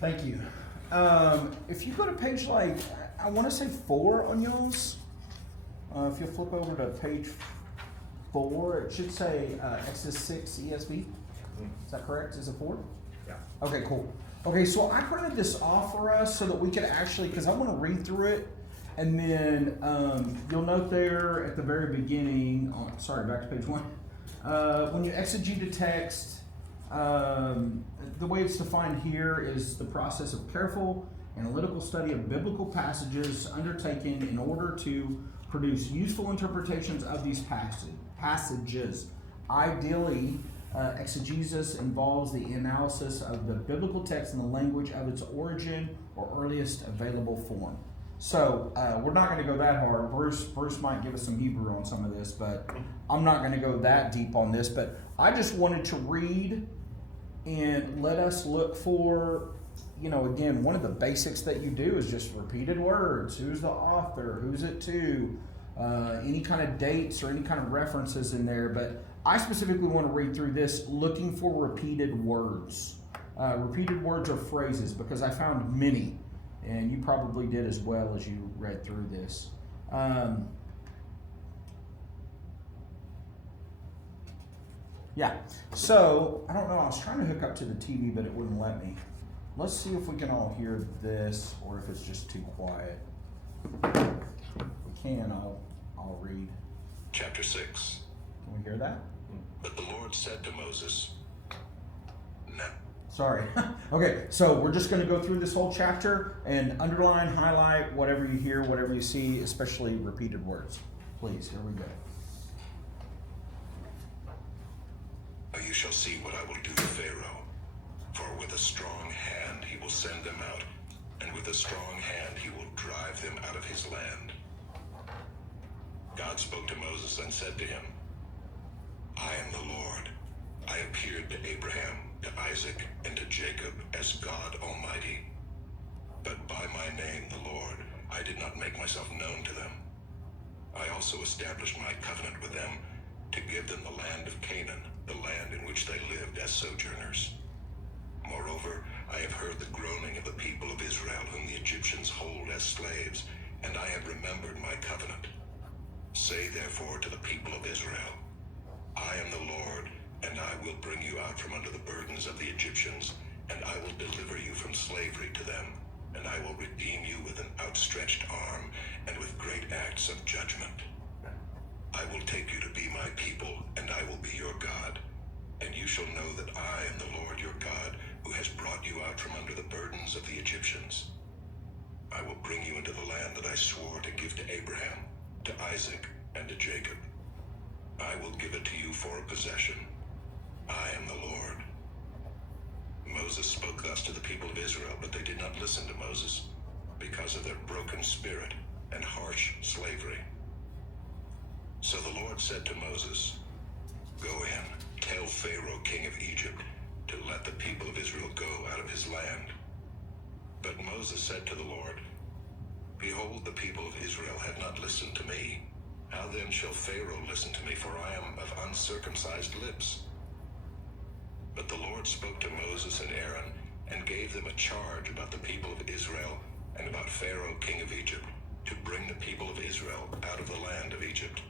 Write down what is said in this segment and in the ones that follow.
Thank you. If you go to page I want to say 4 on y'all's, if you'll flip over to page 4, it should say Exodus 6 ESV. Is that correct? Is it 4? Yeah. Okay, cool. Okay, so I printed this off for us so that we could actually, because I want to read through it, and then you'll note there at the very beginning, back to page 1, when you exegete a text, the way it's defined here is the process of careful analytical study of biblical passages undertaken in order to produce useful interpretations of these passages. Ideally, exegesis involves the analysis of the biblical text in the language of its origin or earliest available form. So we're not going to go that hard. Bruce might give us some Hebrew on some of this, but I'm not going to go that deep on this. But I just wanted to read and let us look for, again, one of the basics that you do is just repeated words. Who's the author? Who's it to? Any kind of dates or any kind of references in there. But I specifically want to read through this looking for repeated words. Repeated words or phrases, because I found many. And you probably did as well as you read through this. Yeah, so, I don't know, I was trying to hook up to the TV, but it wouldn't let me. Let's see if we can all hear this, or if it's just too quiet. If we can, I'll read. Chapter 6. Can we hear that? But the Lord said to Moses, "No." Sorry. Okay, so we're just going to go through this whole chapter and underline, highlight whatever you hear, whatever you see, especially repeated words. Please, here we go. You shall see what I will do to Pharaoh, for with a strong hand he will send them out, and with a strong hand he will drive them out of his land. God spoke to Moses and said to him, "I am the Lord. I appeared to Abraham, to Isaac, and to Jacob as God Almighty. But by my name, the Lord, I did not make myself known to them. I also established my covenant with them to give them the land of Canaan, the land in which they lived as sojourners. Moreover, I have heard the groaning of the people of Israel, whom the Egyptians hold as slaves, and I have remembered my covenant. Say therefore to the people of Israel, I am the Lord, and I will bring you out from under the burdens of the Egyptians, and I will deliver you from slavery to them, and I will redeem you with an outstretched arm and with great acts of judgment. I will take you to be my people, and I will be your God, and you shall know that I am the Lord your God, who has brought you out from under the burdens of the Egyptians. I will bring you into the land that I swore to give to Abraham, to Isaac, and to Jacob. I will give it to you for a possession. I am the Lord." Moses spoke thus to the people of Israel, but they did not listen to Moses, because of their broken spirit and harsh slavery. So the Lord said to Moses, "Go in, tell Pharaoh, king of Egypt, to let the people of Israel go out of his land." But Moses said to the Lord, "Behold, the people of Israel have not listened to me. How then shall Pharaoh listen to me, for I am of uncircumcised lips?" But the Lord spoke to Moses and Aaron, and gave them a charge about the people of Israel, and about Pharaoh, king of Egypt, to bring the people of Israel out of the land of Egypt.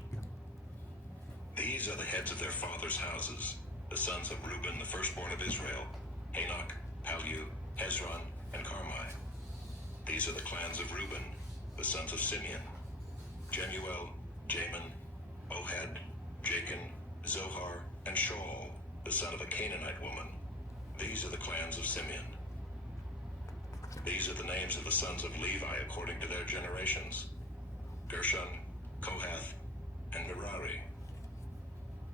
These are the heads of their fathers' houses, the sons of Reuben, the firstborn of Israel, Hanok, Palu, Hezron, and Carmi. These are the clans of Reuben, the sons of Simeon, Jemuel, Jamin, Ohad, Jachin, Zohar, and Shaul, the son of a Canaanite woman. These are the clans of Simeon. These are the names of the sons of Levi according to their generations: Gershon, Kohath, and Merari.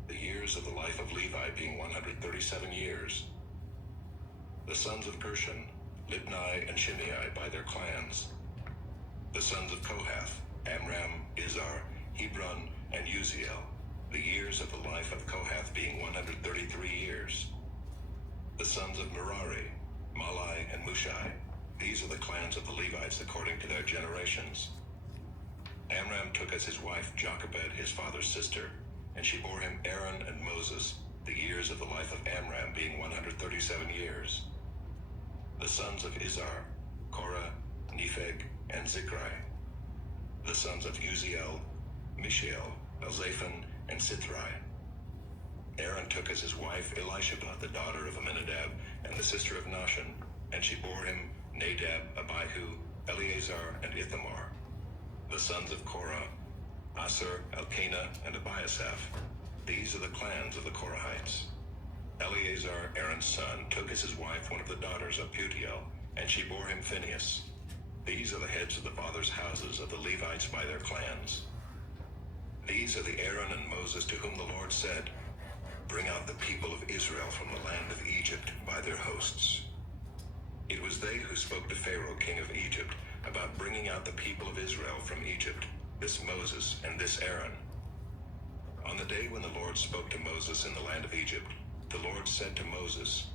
The years of the life of Levi being 137 years. The sons of Gershon, Libni and Shimei by their clans. The sons of Kohath, Amram, Izhar, Hebron, and Uziel. The years of the life of Kohath being 133 years. The sons of Merari, Malai and Mushai. These are the clans of the Levites according to their generations. Amram took as his wife Jochebed, his father's sister, and she bore him Aaron and Moses, the years of the life of Amram being 137 years. The sons of Izhar, Korah, Nepheg, and Zikri. The sons of Uziel, Mishael, Elzaphan, and Sithri. Aaron took as his wife Elisheba, the daughter of Amminadab, and the sister of Nahshon, and she bore him Nadab, Abihu, Eleazar, and Ithamar. The sons of Korah, Asher, Elkanah, and Abiasaph. These are the clans of the Korahites. Eleazar, Aaron's son, took as his wife one of the daughters of Putiel, and she bore him Phinehas. These are the heads of the fathers' houses of the Levites by their clans. These are the Aaron and Moses to whom the Lord said, "Bring out the people of Israel from the land of Egypt by their hosts." It was they who spoke to Pharaoh, king of Egypt, about bringing out the people of Israel from Egypt, this Moses and this Aaron. On the day when the Lord spoke to Moses in the land of Egypt, the Lord said to Moses,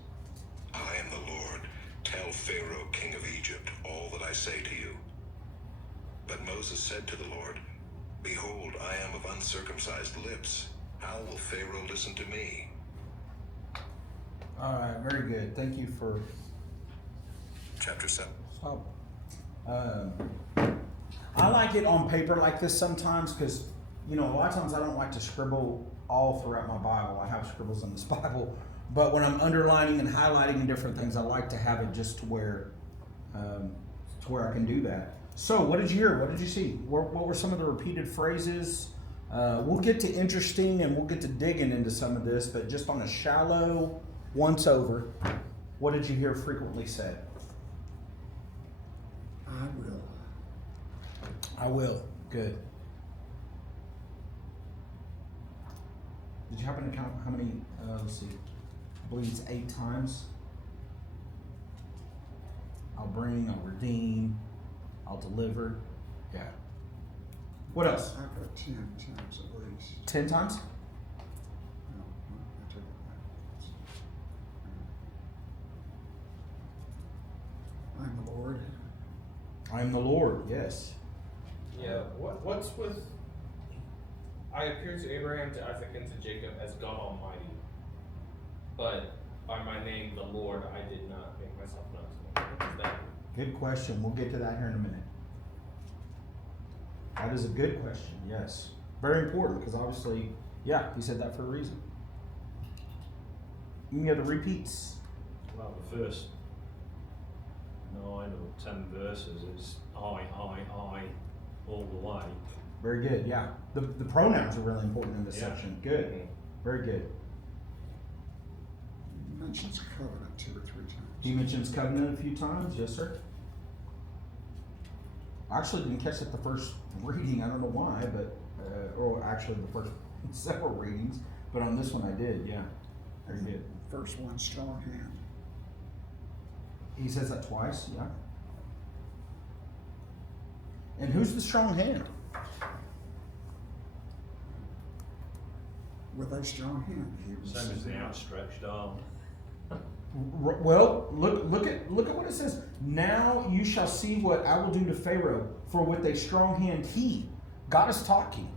"I am the Lord. Tell Pharaoh, king of Egypt, all that I say to you." But Moses said to the Lord, "Behold, I am of uncircumcised lips. How will Pharaoh listen to me?" All right, very good. Thank you for Chapter 7. stop. I like it on paper like this sometimes because, a lot of times I don't like to scribble all throughout my Bible. I have scribbles in this Bible, but when I'm underlining and highlighting and different things, I like to have it just to where I can do that. So, what did you hear? What did you see? What were some of the repeated phrases? We'll get to interesting and we'll get to digging into some of this, but just on a shallow once over, what did you hear frequently said? I will. I will. Good. Did you happen to count how many? Let's see. I believe it's 8 times. I'll bring, I'll redeem, I'll deliver. Yeah. What else? I've heard 10 times at least. 10 times? No, I took it back. I'm the Lord. I am the Lord, yes. Yeah, what's with, I appeared to Abraham, to Isaac, and to Jacob as God Almighty, but by my name, the Lord, I did not make myself known to them. What is that? Good question. We'll get to that here in a minute. That is a good question, yes. Very important, because obviously, yeah, he said that for a reason. Any other repeats? Well, the first 9 or 10 verses is I, all the way. Very good, yeah. The pronouns are really important in this Yeah. section. Good. Very good. He mentions covenant 2 or 3 times. He mentions covenant a few times, yes, sir. I actually didn't catch it the first reading. I don't know why, but or actually the first several readings, but on this one I did. Yeah, very good. First one, strong hand. He says that twice. Yeah. And who's the strong hand? With a strong hand, he was. Same as the outstretched arm. Well, look at what it says. Now you shall see what I will do to Pharaoh, for with a strong hand God is talking,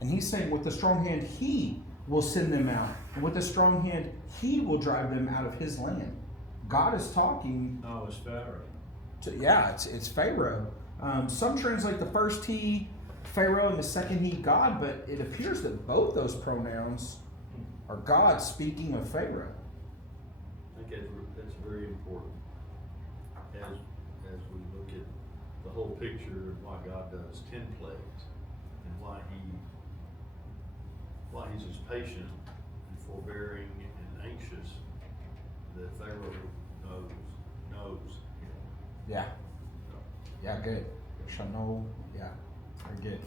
and he's saying with a strong hand he will send them out, and with a strong hand he will drive them out of his land. God is talking. No, it's Pharaoh. It's Pharaoh. Some translate the first he Pharaoh and the second he God, but it appears that both those pronouns are God speaking of Pharaoh. I think that's very important as we look at the whole picture of why God does 10 plagues and why he's as patient and forbearing and anxious that Pharaoh knows him. Yeah. Yeah, good. Shall know. Yeah, very good.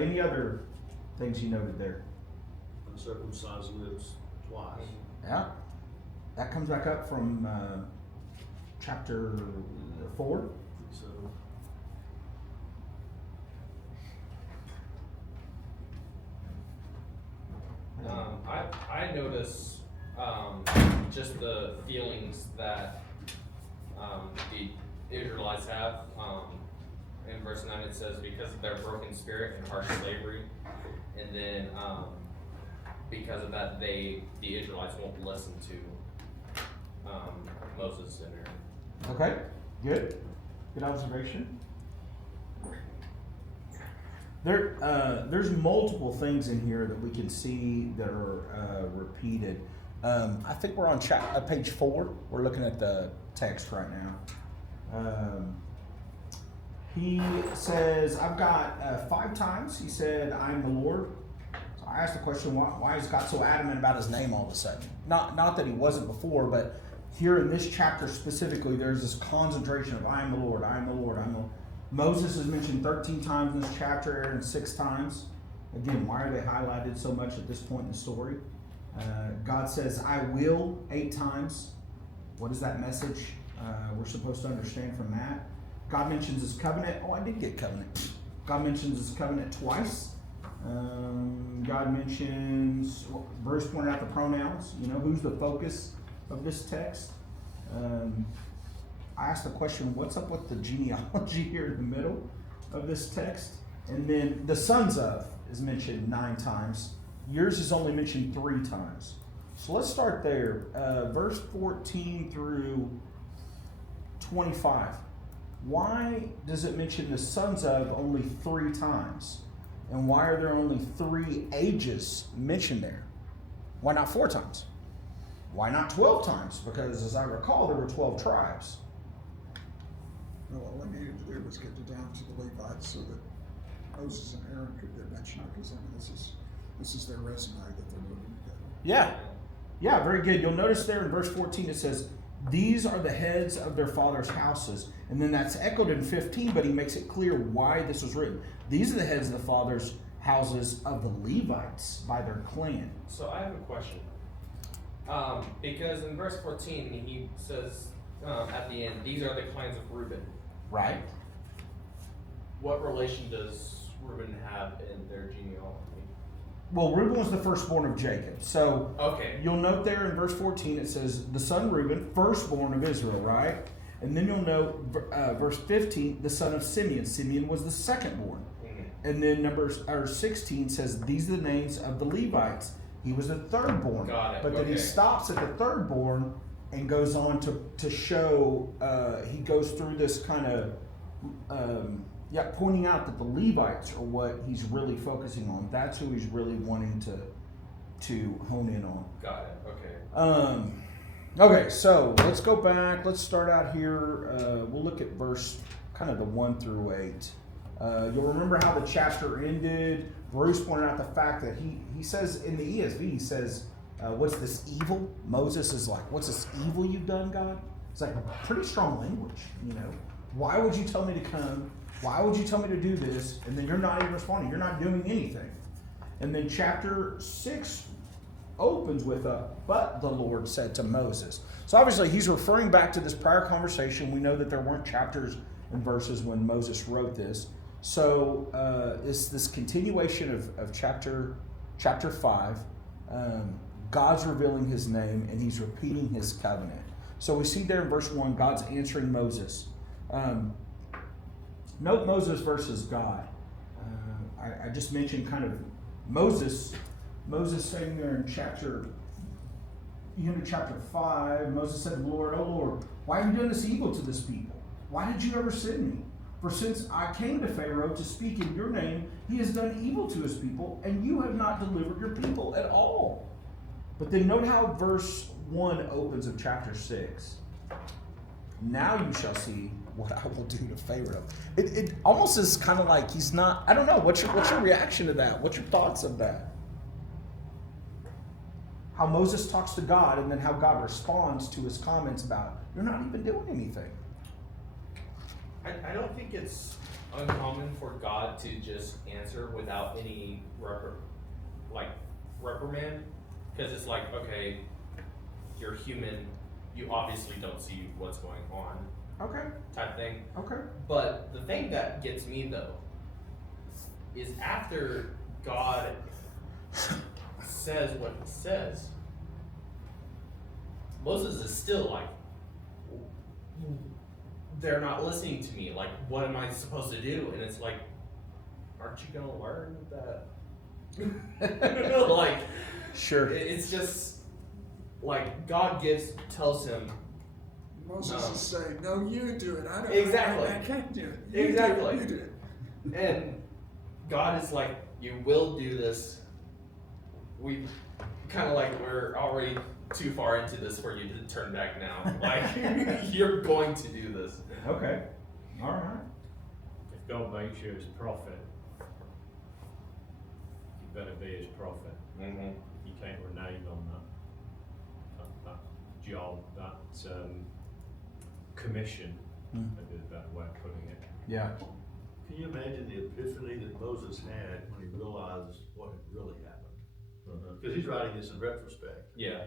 Any other things you noted there? Uncircumcised lips twice. Yeah. That comes back up from chapter 4. So I notice just the feelings that the Israelites have. In verse 9 it says, because of their broken spirit and harsh slavery, and then because of that the Israelites won't listen to Moses and Aaron. Okay, good. Good observation. There's multiple things in here that we can see that are repeated. I think we're on page 4. We're looking at the text right now. He says, I've got 5 times. He said, I'm the Lord. So I asked the question, why is God so adamant about his name all of a sudden? Not that he wasn't before, but here in this chapter specifically, there's this concentration of I am the Lord, I am the Lord, I am the Lord. Moses is mentioned 13 times in this chapter, Aaron 6 times. Again, why are they highlighted so much at this point in the story? God says, I will 8 times. What is that message we're supposed to understand from that? God mentions his covenant. Oh, I did get covenant. God mentions his covenant twice. God mentions, Bruce pointed out the pronouns. You know, who's the focus of this text? I asked the question, what's up with the genealogy here in the middle of this text? And then the sons of is mentioned 9 times. Yours is only mentioned 3 times. So let's start there. Verse 14 through 25. Why does it mention the sons of only 3 times? And why are there only 3 ages mentioned there? Why not 4 times? Why not 12 times? Because as I recall, there were 12 tribes. Well, all they needed to do was get it down to the Levites so that Moses and Aaron could get mentioned, because I mean, this is their resume that they're moving together. Yeah, very good. You'll notice there in verse 14 it says, these are the heads of their fathers' houses. And then that's echoed in 15, but he makes it clear why this was written. These are the heads of the fathers' houses of the Levites by their clan. So I have a question. Because in verse 14, he says at the end, these are the clans of Reuben. Right? What relation does Reuben have in their genealogy? Well, Reuben was the firstborn of Jacob. So okay, you'll note there in verse 14 it says the son Reuben, firstborn of Israel, right? And then you'll note verse 15, the son of Simeon. Simeon was the secondborn. Mm-hmm. And then 16 says these are the names of the Levites. He was the thirdborn. Got it. But then he stops at the thirdborn and goes on to show, he goes through this kind of, pointing out that the Levites are what he's really focusing on. That's who he's really wanting to hone in on. Got it. Okay. Okay, so let's go back. Let's start out here. We'll look at verse kind of the 1 through 8. You'll remember how the chapter ended. Bruce pointed out the fact that he says in the ESV, he says, what's this evil? Moses is like, what's this evil you've done, God? It's like pretty strong language, you know. Why would you tell me to come? Why would you tell me to do this? And then you're not even responding. You're not doing anything. And then chapter 6 opens with but the Lord said to Moses. So obviously he's referring back to this prior conversation. We know that there weren't chapters and verses when Moses wrote this. So it's this continuation of chapter 5. God's revealing his name and he's repeating his covenant. So we see there in verse 1, God's answering Moses. Note Moses versus God. I just mentioned kind of Moses saying there in chapter 5, Moses said to the Lord, "Oh Lord, why are you doing this evil to this people? Why did you ever send me? For since I came to Pharaoh to speak in your name, he has done evil to his people, and you have not delivered your people at all." But then note how verse 1 opens of chapter 6. Now you shall see what I will do to Pharaoh. It almost is kind of like he's not, I don't know, what's your reaction to that? What's your thoughts of that? How Moses talks to God and then how God responds to his comments about, you're not even doing anything. I don't think it's uncommon for God to just answer without any reprimand. Because it's like, okay, you're human, you obviously don't see what's going on. Okay. Type thing. Okay. But the thing that gets me though is after God says what he says, Moses is still like, they're not listening to me. Like, what am I supposed to do? And it's like, aren't you gonna learn that? Like, sure. It's just like God tells him, Moses is saying, no, you do it. I don't. Exactly. I can't do it. You Exactly. Do it. You do it. And God is like, you will do this. We kind of like we're already too far into this for you to turn back now. Like, you're going to do this. Okay. All right. If God makes you his prophet, you better be his prophet. Mm-hmm. You can't renege on that job, that commission, maybe a better way of putting it. Yeah. Can you imagine the epiphany that Moses had when he realized what had really happened? Because he's writing this in retrospect. Yeah.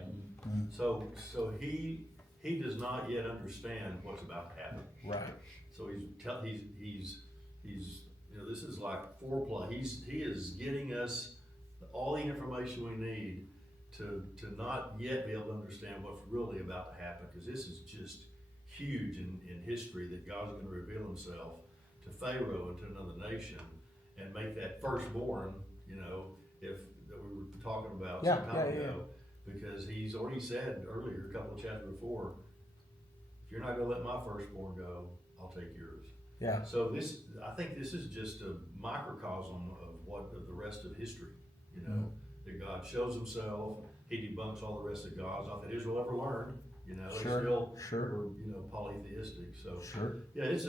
So he does not yet understand what's about to happen. Right. So he's this is like foreplay. He is getting us all the information we need to not yet be able to understand what's really about to happen, because this is just huge in history, that God's going to reveal himself to Pharaoh and to another nation and make that firstborn, if that we were talking about some time ago, because he's already said earlier, a couple of chapters before, if you're not going to let my firstborn go, I'll take yours. Yeah. So I think this is just a microcosm of the rest of history, that God shows himself, he debunks all the rest of God's, not that Israel ever learned, they still were, polytheistic. So yeah, this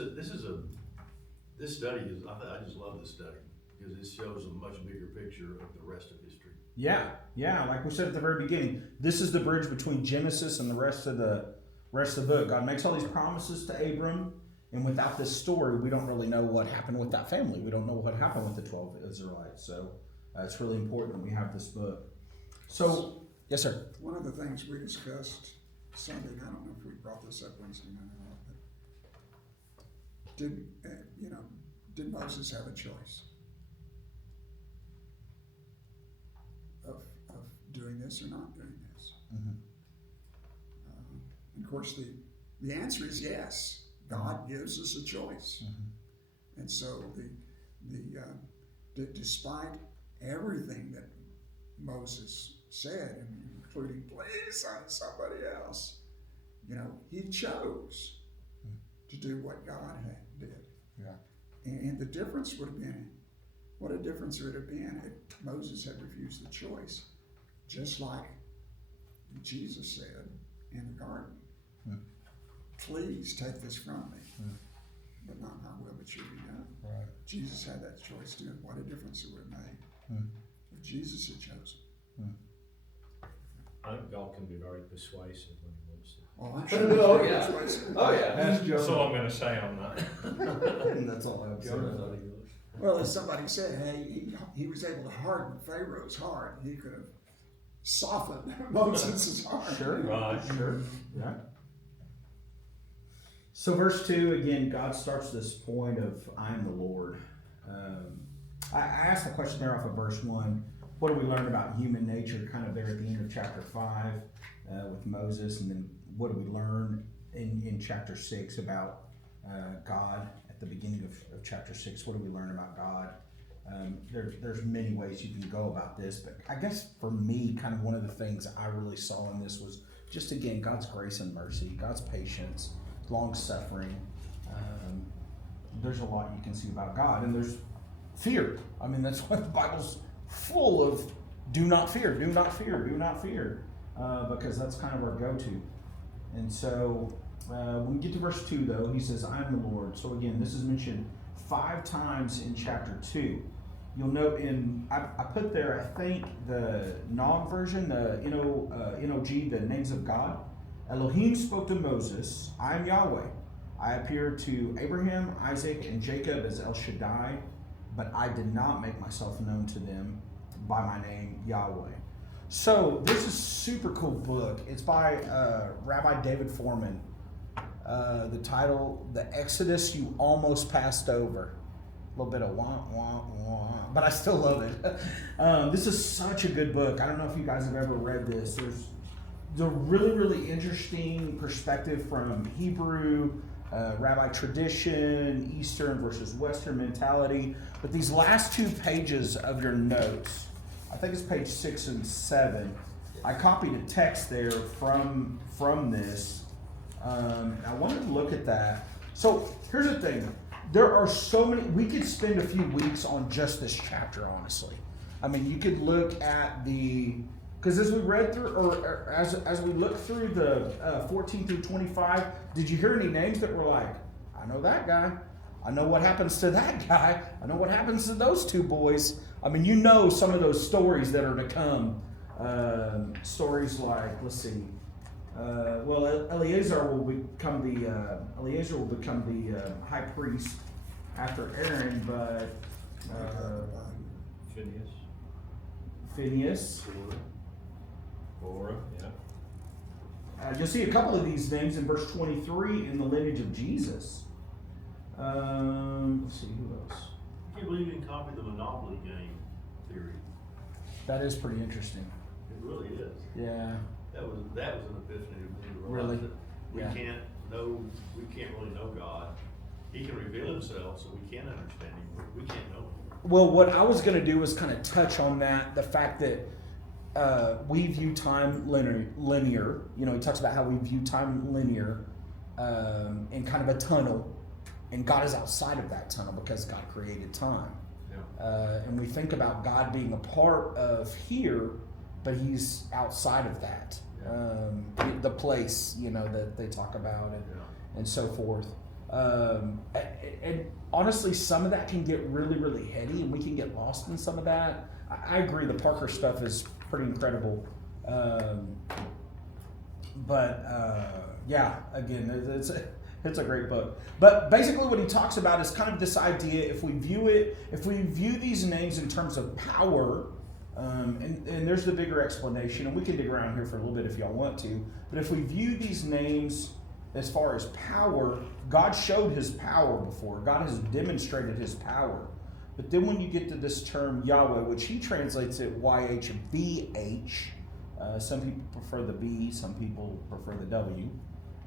study is, I just love this study, because it shows a much bigger picture of the rest of history. Yeah, like we said at the very beginning, this is the bridge between Genesis and the rest of the book. God makes all these promises to Abram, and without this story, we don't really know what happened with that family. We don't know what happened with the 12 Israelites. So it's really important that we have this book. So, yes, sir. One of the things we discussed Sunday, and I don't know if we brought this up Wednesday night or not, but did Moses have a choice of doing this or not doing this? Mm-hmm. And of course, the answer is yes. God gives us a choice, and so despite everything that Moses said, including please son somebody else, he chose to do what God did. Yeah. And the difference would have been, what a difference it would have been if Moses had refused the choice, just like Jesus said in the garden. Please take this from me, but not my will, but your be done. Right. Jesus had that choice too, and what a difference it would have made if Jesus had chosen. I think God can be very persuasive when he wants to. Oh, I'm sure. Oh, yeah. Oh, yeah. That's all I'm going to say on that. That's all I have to say. Well, as somebody said, hey, he was able to harden Pharaoh's heart. He could have softened Moses' heart. Sure. Right. Sure. Yeah. So verse 2, again, God starts this point of, I am the Lord. I asked the question there off of verse 1. What do we learn about human nature kind of there at the end of chapter 5 with Moses? And then what do we learn in chapter 6 about God at the beginning of chapter 6? What do we learn about God? There's many ways you can go about this, but I guess for me, kind of one of the things I really saw in this was just, again, God's grace and mercy, God's patience, long suffering. There's a lot you can see about God, and there's fear. I mean, that's what the Bible's full of. Do not fear, do not fear, do not fear, because that's kind of our go-to. And so when we get to verse 2, though, he says, I am the Lord. So again, this is mentioned 5 times in chapter 2. You'll note I put there, I think, the Nog version, the NOG, the names of God. Elohim spoke to Moses, I am Yahweh. I appeared to Abraham, Isaac, and Jacob as El Shaddai, but I did not make myself known to them by my name, Yahweh. So this is a super cool book. It's by Rabbi David Foreman. The title, The Exodus You Almost Passed Over. A little bit of wah, wah, wah, but I still love it. This is such a good book. I don't know if you guys have ever read this. There's a really, really interesting perspective from Hebrew, rabbi tradition, Eastern versus Western mentality. But these last 2 pages of your notes, I think it's page 6 and 7, I copied a text there from this I wanted to look at that. So here's the thing. There are so many, we could spend a few weeks on just this chapter, honestly. I mean, you could look at because as we read through, or as we look through the 14 through 25, did you hear any names that were like, I know that guy. I know what happens to that guy. I know what happens to those two boys. I mean, you know some of those stories that are to come. Stories like, let's see. Eleazar will become the high priest after Aaron, but Phineas. Cora, yeah. You'll see a couple of these names in verse 23 in the lineage of Jesus. Let's see, who else? I can't believe you didn't copy the Monopoly game theory. That is pretty interesting. It really is. Yeah. That was an epiphany to me to Really? realize that we Yeah. can't really know God. He can reveal himself, so we can understand him, but we can't know him. Well, what I was going to do was kind of touch on that, the fact that we view time linear. You know, he talks about how we view time linear in kind of a tunnel, and God is outside of that tunnel because God created time. Yeah. And we think about God being a part of here, but he's outside of that. The place, you know, that they talk about and so forth. And honestly, some of that can get really, really heady, and we can get lost in some of that. I agree, the Parker stuff is pretty incredible. Yeah, again, it's a great book. But basically what he talks about is kind of this idea, if we view these names in terms of power, and there's the bigger explanation, and we can dig around here for a little bit if y'all want to, but if we view these names as far as power, God showed his power before. God has demonstrated his power. But then when you get to this term Yahweh, which he translates it YHVH, some people prefer the B, some people prefer the W.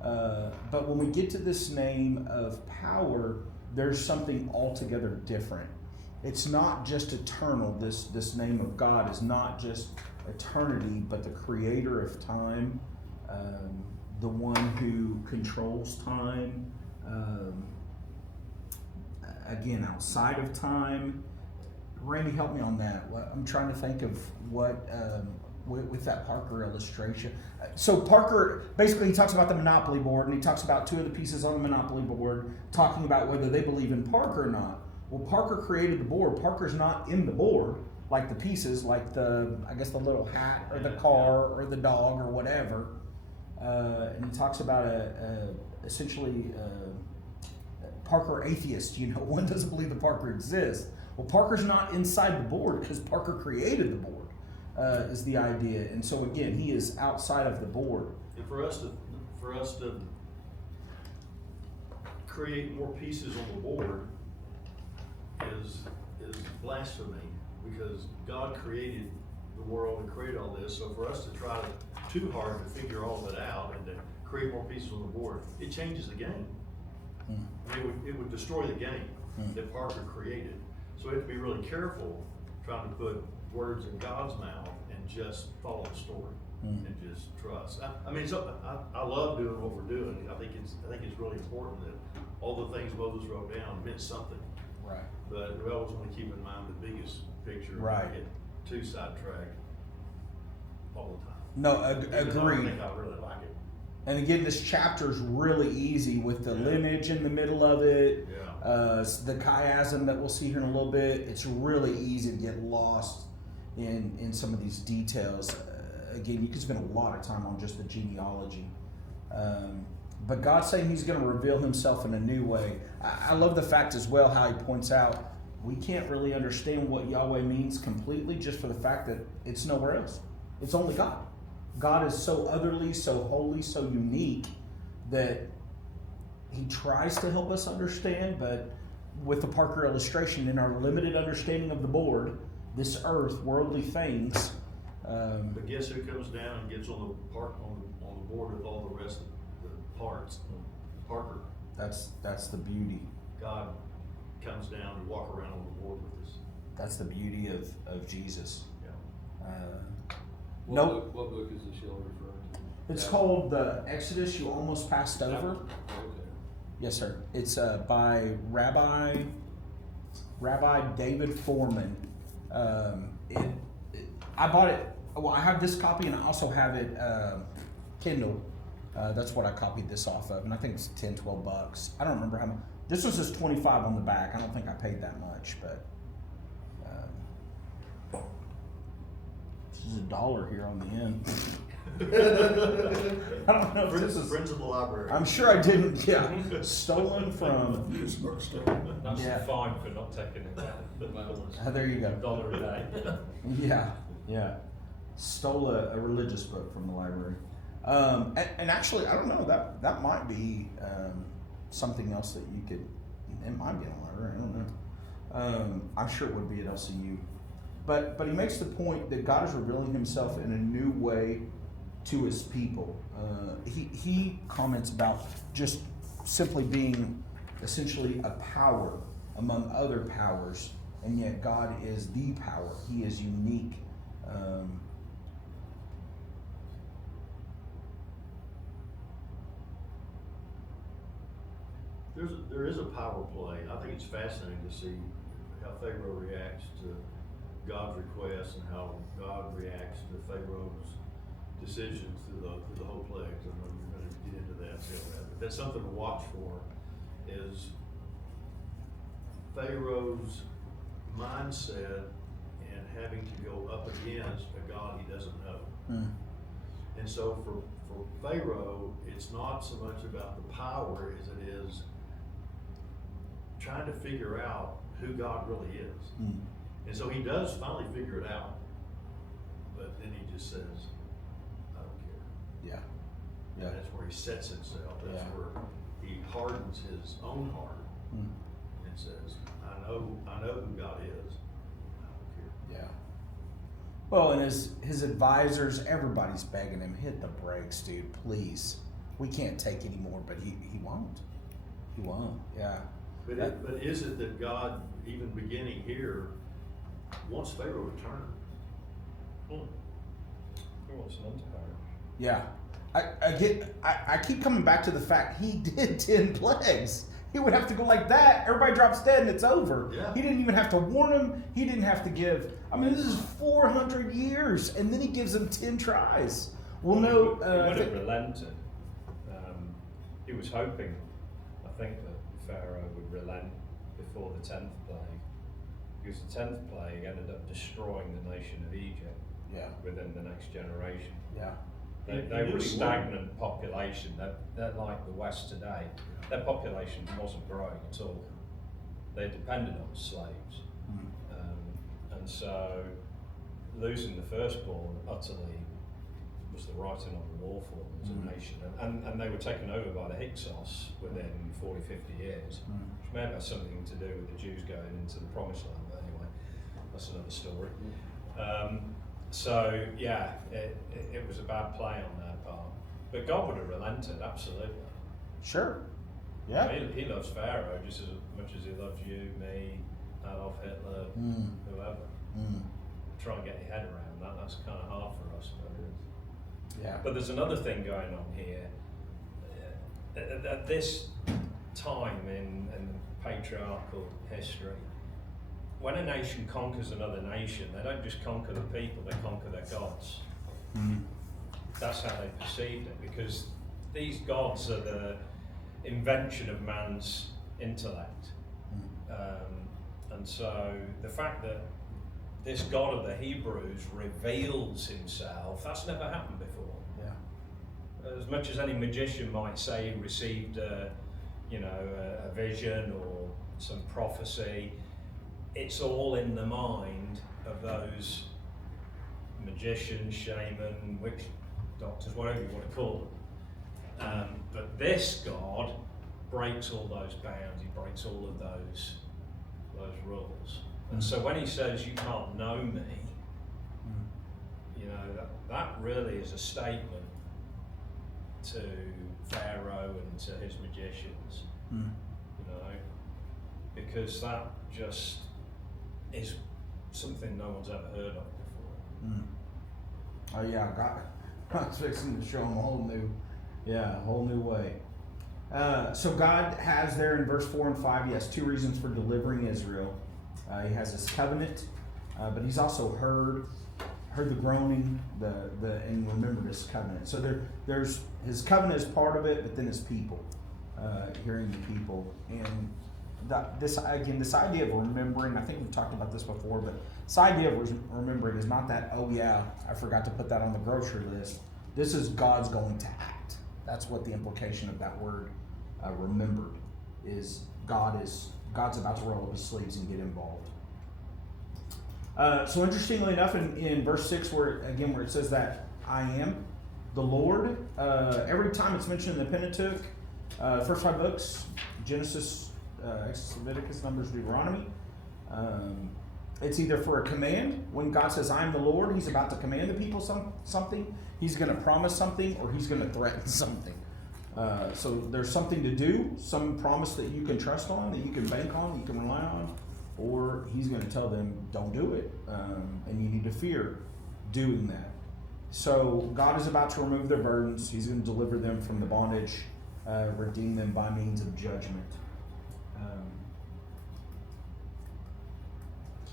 But when we get to this name of power, there's something altogether different. It's not just eternal. This name of God is not just eternity, but the creator of time, the one who controls time, again, outside of time. Randy, help me on that. I'm trying to think of what, with that Parker illustration. So Parker, basically he talks about the Monopoly board, and he talks about two of the pieces on the Monopoly board, talking about whether they believe in Parker or not. Well, Parker created the board. Parker's not in the board, like the pieces, like the little hat or the car or the dog or whatever. And he talks about essentially Parker atheist. You know, one doesn't believe that Parker exists. Well, Parker's not inside the board because Parker created the board, is the idea. And so again, he is outside of the board. And for us to create more pieces on the board is blasphemy, because God created the world and created all this. So for us to try too hard to figure all of it out and to create more pieces on the board, it changes the game. I mean, it would destroy the game that Parker created. So we have to be really careful trying to put words in God's mouth and just follow the story and just trust. I love doing what we're doing. I think it's really important that all the things Moses wrote down meant something. Right. But we always want to keep in mind the biggest picture. Right. And get too sidetracked all the time. No, Even though I agreed. think I really like it. And again, this chapter is really easy with the lineage in the middle of it. Yeah. The chiasm that we'll see here in a little bit. It's really easy to get lost in some of these details. Again, you can spend a lot of time on just the genealogy. But God's saying he's going to reveal himself in a new way. I love the fact as well how he points out we can't really understand what Yahweh means completely just for the fact that it's nowhere else. It's only God. God is so otherly, so holy, so unique that he tries to help us understand, but with the Parker illustration, in our limited understanding of the board, this earth, worldly things. But guess who comes down and gets on the board with all the rest of the parts? Parker. That's the beauty. God comes down to walk around on the board with us. That's the beauty of Jesus. Yeah. What book is this y'all referring to? It's Yeah. called the Exodus You Almost Passed Over. Okay. Yes, sir. It's by Rabbi David Foreman. I bought it. Well, I have this copy, and I also have it Kindle. That's what I copied this off of, and I think it's $10-12. I don't remember how much. This was just $25 on the back. I don't think I paid that much, but this is $1 here on the end. I don't know if this is. Friends of the library. I'm sure I didn't. Yeah, stolen from. Used bookstore. That's Yeah. a fine for not taking it down. There you go. $1 a day. Yeah. Stole a religious book from the library. And actually, I don't know, that might be something else that you could. It might be in a library. I don't know. I'm sure it would be at LCU. But he makes the point that God is revealing Himself in a new way to His people. He comments about just simply being essentially a power among other powers, and yet God is the power. He is unique. There is a power play. I think it's fascinating to see how Pharaoh reacts to God's request and how God reacts to Pharaoh's decisions through the whole plagues. I know you're going to get into that, but that's something to watch for. Is Pharaoh's mindset and having to go up against a God he doesn't know. And so for Pharaoh, it's not so much about the power as it is trying to figure out who God really is. And so he does finally figure it out, but then he just says, I don't care. Yeah. And that's where he sets himself. That's Yeah. where he hardens his own heart and says, I know who God is. I don't care. Yeah. Well, and his advisors, everybody's begging him, hit the brakes, dude, please. We can't take any more, but he won't. He won't. Yeah. But is it that God, even beginning here, wants Pharaoh to turn? Who wants an undercarriage? Yeah. I keep coming back to the fact he did 10 plagues. He would have to go like that. Everybody drops dead and it's over. Yeah. He didn't even have to warn them. He didn't have to give. I mean, this is 400 years, and then he gives them 10 tries. Well, no. He would have relented. He was hoping, I think, that Pharaoh would relent before the 10th plague, because the 10th plague ended up destroying the nation of Egypt. Yeah. Within the next generation. Yeah. They were a stagnant population. They're like the West today. Their population wasn't growing at all. They depended on slaves. And so losing the firstborn utterly was the writing on the wall for them as a nation. And they were taken over by the Hyksos within 40, 50 years, which may have had something to do with the Jews going into the Promised Land, but anyway, that's another story. So yeah, it was a bad play on their part, but God would have relented, absolutely. Sure. Yeah. He loves Pharaoh just as much as he loves you, me, Adolf Hitler, whoever. Try and get your head around that. That's kind of hard for us, but Yeah. But there's another thing going on here. At this time in patriarchal history, when a nation conquers another nation, they don't just conquer the people, they conquer their gods. That's how they perceived it, because these gods are the invention of man's intellect. And so the fact that this God of the Hebrews reveals himself, that's never happened before. Yeah. As much as any magician might say he received a vision or some prophecy, it's all in the mind of those magicians, shaman, witch doctors, whatever you want to call them. But this God breaks all those bounds, he breaks all of those rules. And so when he says you can't know me, that really is a statement to Pharaoh and to his magicians, because that just is something no one's ever heard of before. Oh yeah, God's fixing to show them a whole new way. So God has there in verse 4 and 5, he has two reasons for delivering Israel. He has his covenant, but he's also heard the groaning, and remembered his covenant. So there's his covenant is part of it, but then his people, hearing the people, and this idea of remembering. I think we've talked about this before, but this idea of remembering is not that, oh yeah, I forgot to put that on the grocery list. This is God's going to act. That's what the implication of that word remembered is. God's about to roll up his sleeves and get involved. So interestingly enough, in verse 6, where it says that I am the Lord, every time it's mentioned in the Pentateuch, first 5 books, Genesis, Exodus, Leviticus, Numbers, Deuteronomy, it's either for a command. When God says I am the Lord, he's about to command the people something, he's going to promise something, or he's going to threaten something. So there's something to do, some promise that you can trust on, that you can bank on, that you can rely on, or he's going to tell them, don't do it, and you need to fear doing that. So God is about to remove their burdens. He's going to deliver them from the bondage, redeem them by means of judgment.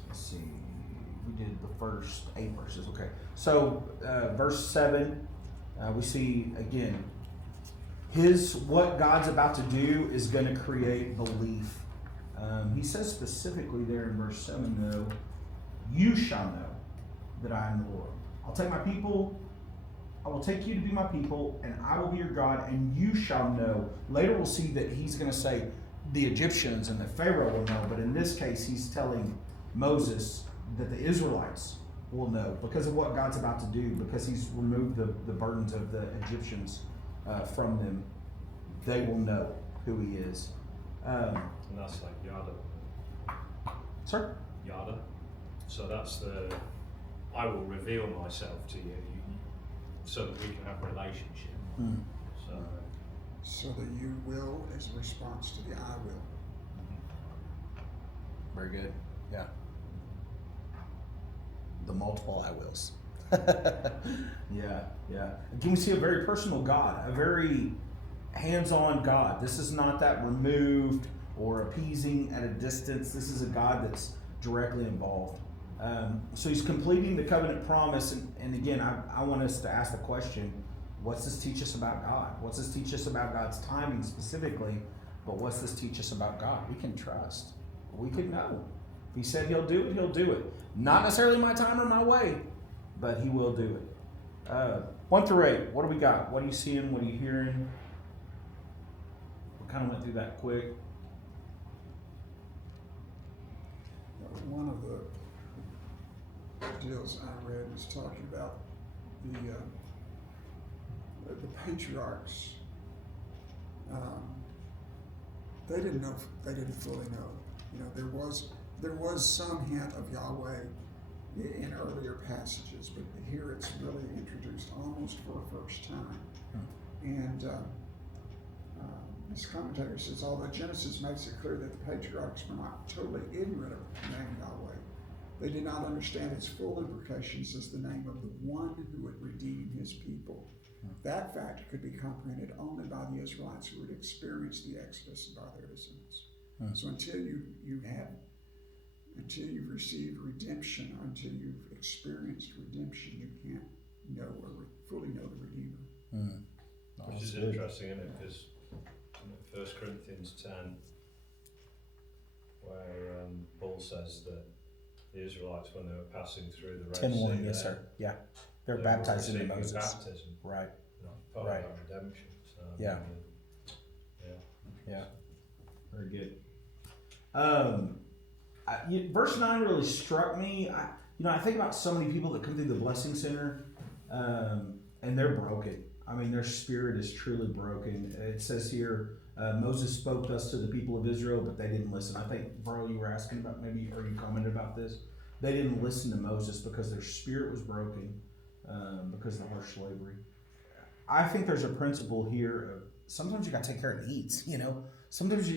Let's see, we did the first 8 verses. Okay, so verse 7, we see again, what God's about to do is going to create belief. He says specifically there in verse 7, though, you shall know that I am the Lord. I'll take my people, I will take you to be my people, and I will be your God, and you shall know. Later we'll see that he's going to say the Egyptians and the Pharaoh will know, but in this case he's telling Moses that the Israelites will know because of what God's about to do, because he's removed the burdens of the Egyptians from them. They will know who he is. And that's like Yada. Sir? Yada. So that's the, I will reveal myself to you, so that we can have a relationship. So the you will is a response to the I will. Very good. Yeah. The multiple I wills. Yeah. Again, we see a very personal God, a very hands-on God. This is not that removed or appeasing at a distance. This is a God that's directly involved. So he's completing the covenant promise. And again, I want us to ask the question, what's this teach us about God? What's this teach us about God's timing specifically? But what's this teach us about God? We can trust. We can know. If he said he'll do it, he'll do it. Not necessarily my time or my way, but he will do it. 1 through 8, what do we got? What are you seeing? What are you hearing? We kind of went through that quick. One of the deals I read was talking about the patriarchs. They didn't know. They didn't fully know. You know, there was some hint of Yahweh in earlier passages, but here it's really introduced almost for the first time. And this commentator says, although Genesis makes it clear that the patriarchs were not totally ignorant of the name Yahweh, they did not understand its full implications as the name of the one who would redeem his people. That fact could be comprehended only by the Israelites who would experience the Exodus and by their descendants. So until you've received redemption, or until you've experienced redemption, you can't know or fully know the Redeemer. Which is interesting, isn't it? Because 1 Corinthians 10, where Paul says that the Israelites, when they were passing through the Red Sea, 10:1, yes, sir. Yeah, they're baptized into Moses. Baptism, Right. part Right. of that redemption. So, Yeah. yeah. Very good. Verse 9 really struck me. I think about so many people that come through the Blessing Center, and they're broken. I mean, their spirit is truly broken. It says here, Moses spoke thus to the people of Israel, but they didn't listen. I think, Burl, you were asking about maybe, or you commented about this. They didn't listen to Moses because their spirit was broken because of the harsh slavery. I think there's a principle here of sometimes you got to take care of needs, Sometimes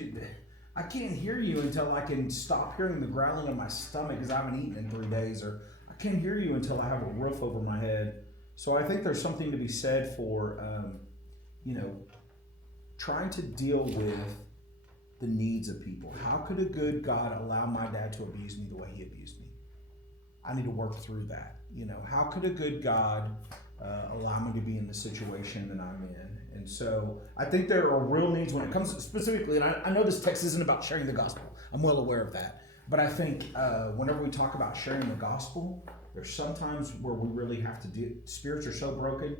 I can't hear you until I can stop hearing the growling of my stomach because I haven't eaten in 3 days, or I can't hear you until I have a roof over my head. So I think there's something to be said for, trying to deal with the needs of people. How could a good God allow my dad to abuse me the way he abused me? I need to work through that. How could a good God allow me to be in the situation that I'm in? And so I think there are real needs when it comes specifically, and I know this text isn't about sharing the gospel. I'm well aware of that. But I think whenever we talk about sharing the gospel, there's sometimes where we really have to deal, spirits are so broken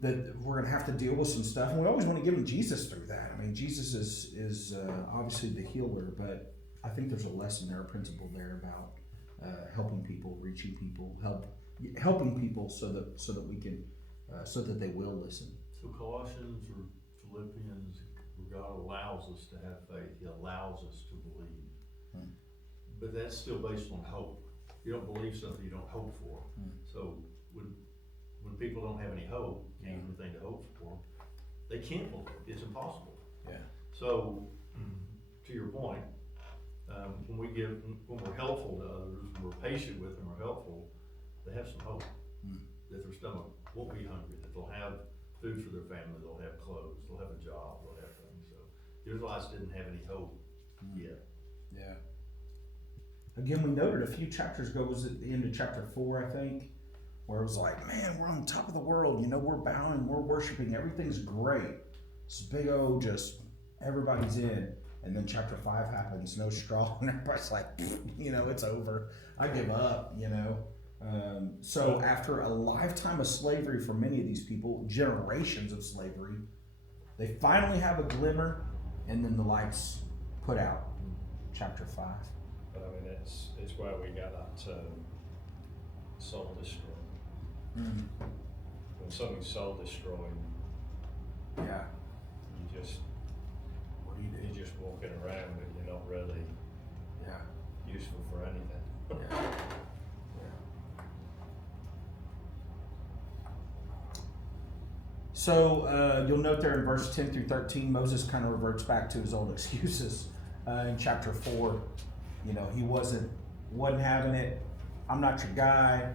that we're going to have to deal with some stuff. And we always want to give them Jesus through that. I mean, Jesus is obviously the healer, but I think there's a lesson there, a principle there about helping people, reaching people, helping people so that we can, so that they will listen. So Colossians or Philippians, where God allows us to have faith, He allows us to believe. But that's still based on hope. You don't believe something you don't hope for. So when people don't have any hope, anything to hope for, they can't believe. It's impossible. Yeah. So to your point, when we're helpful to others, when we're patient with them, or helpful, they have some hope that their stomach won't be hungry, that they'll have food for their family, they'll have clothes, they'll have a job, they'll have things. So the Israelites didn't have any hope yet. Yeah. Again, we noted a few chapters ago, was at the end of chapter 4, I think, where it was like, man, we're on top of the world, we're bowing, we're worshiping, everything's great. This big old just, everybody's in. And then chapter 5 happens, no straw, and everybody's like, it's over. I give up, So after a lifetime of slavery for many of these people, generations of slavery, they finally have a glimmer, and then the lights put out. Chapter 5. But I mean, it's where we get that soul destroyed. Mm-hmm. When something's soul destroyed, Yeah. what do? You're just walking around, but you're not really useful for anything. Yeah. So you'll note there in verse 10 through 13, Moses kind of reverts back to his old excuses. In chapter 4, he wasn't having it. I'm not your guy.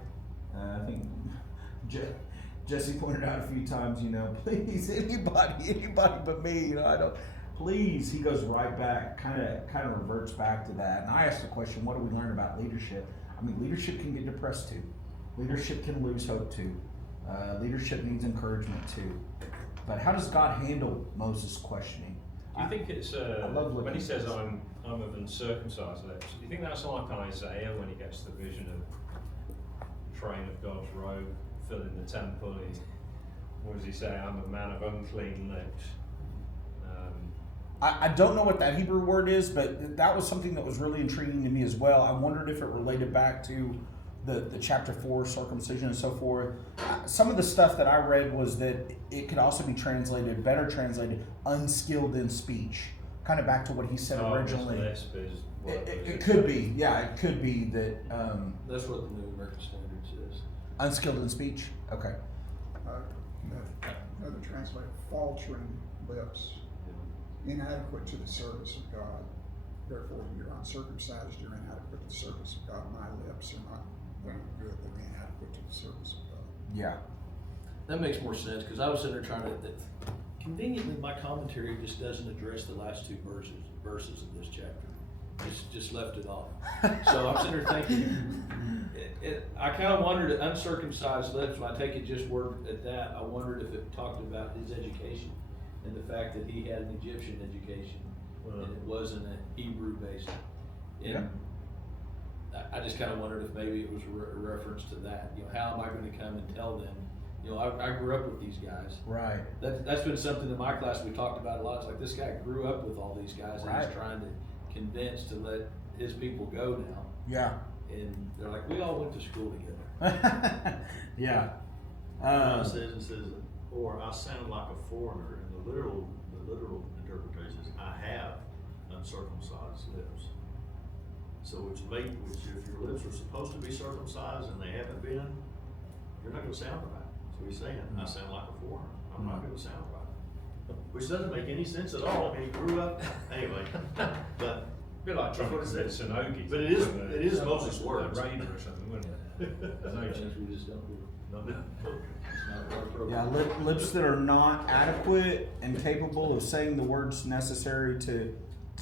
I think Jesse pointed out a few times, please, anybody but me, I don't. Please, he goes right back, kind of reverts back to that. And I asked the question, what do we learn about leadership? I mean, leadership can get depressed too. Leadership can lose hope too. Leadership needs encouragement too. But how does God handle Moses' questioning? Do you think it's when he says I'm of uncircumcised lips? Do you think that's like Isaiah when he gets the vision of train of God's robe filling the temple? What does he say? I'm a man of unclean lips. I don't know what that Hebrew word is, but that was something that was really intriguing to me as well. I wondered if it related back to the chapter 4 circumcision and so forth. Some of the stuff that I read was that it could also be better translated, unskilled in speech. Kind of back to what he said originally. It could be, it could be that. That's what the New American Standard says. Unskilled in speech? Okay. Another translator, faltering lips, inadequate to the service of God. Therefore, you're uncircumcised, you're inadequate to the service of God. My lips are not very good, they're inadequate to the service of God. Yeah. That makes more sense, because I was sitting there trying to, conveniently my commentary just doesn't address the last two verses of this chapter. It's just left it off. So I'm sitting there thinking, I kind of wondered, uncircumcised lips, when I take it just word at that, I wondered if it talked about his education and the fact that he had an Egyptian education and it wasn't a Hebrew based. And I just kind of wondered if maybe it was a reference to that. How am I going to come and tell them? I grew up with these guys. Right. That's been something in my class we talked about a lot. It's like, this guy grew up with all these guys and he's trying to convince to let his people go now. Yeah. And they're like, we all went to school together. Yeah. It says, or I sound like a foreigner. And the literal interpretation is, I have uncircumcised lips. So which if your lips are supposed to be circumcised and they haven't been, you're not going to sound right. So he's saying, I sound like a foreigner. I'm not going to sound right. Which doesn't make any sense at all. I mean, he grew up anyway. But a bit like trying to convince an Ogie. But it is Moses' words. Raider or something, wouldn't it? Sometimes we just don't do it. No, no. It's not appropriate. Yeah, lips that are not adequate and capable of saying the words necessary to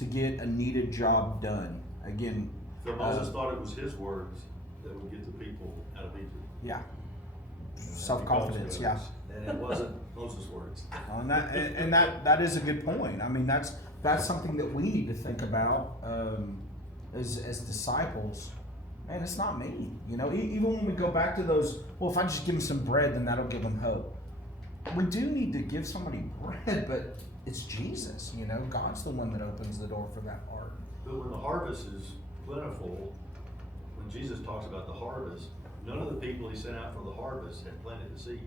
get a needed job done. Again, So Moses thought it was his words that would get the people out of Egypt. yeah, self-confidence. Yeah, And it wasn't Moses' words. and that is a good point. I mean, that's something that we need to think about as disciples. Man, it's not me. You know, even when we go back to those, well, if I just give them some bread, then that'll give them hope. We do need to give somebody bread, but it's Jesus. You know, God's the one that opens the door for that heart. But when the harvest is plentiful, when Jesus talks about the harvest, none of the people he sent out for the harvest had planted the seeds.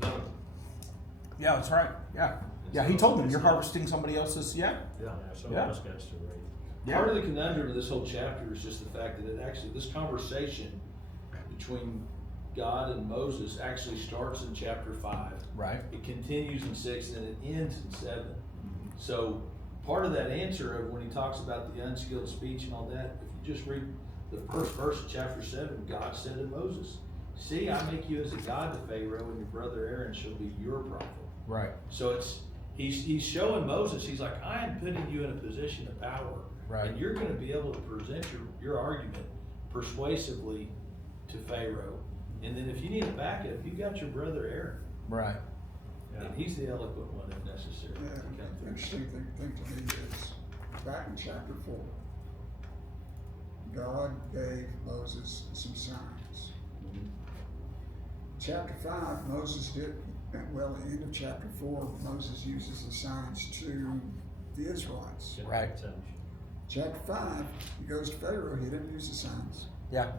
None of them. Yeah, that's right. Yeah, yeah. He told them, "You're harvesting somebody else's." Yeah, Yeah. Yeah. else gets to read. yeah. Part of the conundrum of this whole chapter is just the fact that this conversation between God and Moses actually starts in chapter 5. Right. It continues in 6 and it ends in 7. So part of that answer of when he talks about the unskilled speech and all that, if you just read the first verse of chapter 7, God said to Moses, "See, I make you as a god to Pharaoh, and your brother Aaron shall be your prophet." Right. So he's showing Moses, he's like, I am putting you in a position of power. Right. And you're going to be able to present your argument persuasively to Pharaoh. And then if you need a backup, you've got your brother Aaron. Right. And he's the eloquent one if necessary. Yeah, to come the through. interesting thing to me is, back in chapter 4, God gave Moses some signs. Chapter 5, Moses did, well, at the end of chapter 4, Moses uses the signs to the Israelites. Right. Chapter 5, he goes to Pharaoh, he didn't use the signs. Yeah.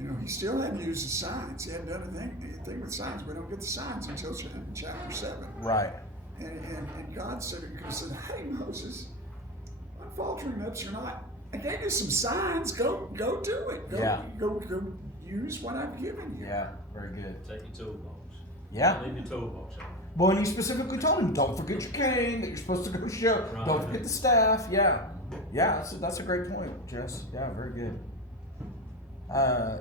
You know, he still hadn't used the signs. He hadn't done anything with signs. We don't get the signs until chapter 7. Right. And God said, "Hey, Moses, unfaltering lips or not, I gave you some signs. Go do it. Go use what I've given you." Yeah. Very good. Take your toolbox. Yeah. Leave your toolbox on. Well, and he specifically told him, "Don't forget your cane that you're supposed to go show. Right. Don't forget the staff." Yeah. Yeah. That's a great point, Jess. Yeah. Very good.